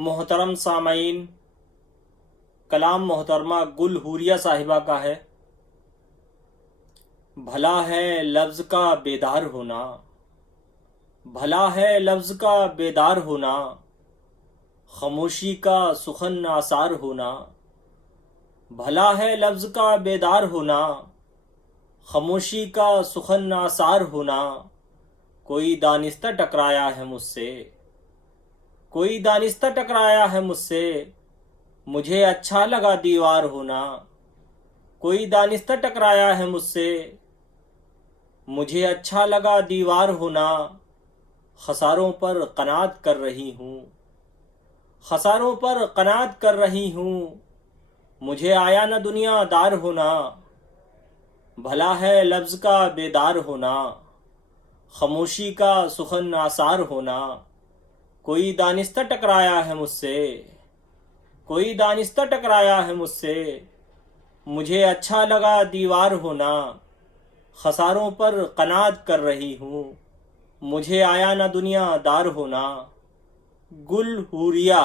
محترم سامعین، کلام محترمہ گل حوریہ صاحبہ کا ہے۔ بھلا ہے لفظ کا بیدار ہونا، بھلا ہے لفظ کا بیدار ہونا، خاموشی کا سخن آثار ہونا۔ بھلا ہے لفظ کا بیدار ہونا، خاموشی کا سخن آثار ہونا۔ کوئی دانستہ ٹکرایا ہے مجھ سے، کوئی دانستہ ٹکرایا ہے مجھ سے، مجھے اچھا لگا دیوار ہونا۔ کوئی دانستہ ٹکرایا ہے مجھ سے، مجھے اچھا لگا دیوار ہونا۔ خساروں پر قناعت کر رہی ہوں، خساروں پر قناعت کر رہی ہوں، مجھے آیا نہ دنیا دار ہونا۔ بھلا ہے لفظ کا بیدار ہونا، خاموشی کا سخن آثار ہونا۔ کوئی دانستہ ٹکرایا ہے مجھ سے، کوئی دانستہ ٹکرایا ہے مجھ سے، مجھے اچھا لگا دیوار ہونا۔ خساروں پر قناعت کر رہی ہوں، مجھے آیا نہ دنیا دار ہونا۔ گل حوریہ۔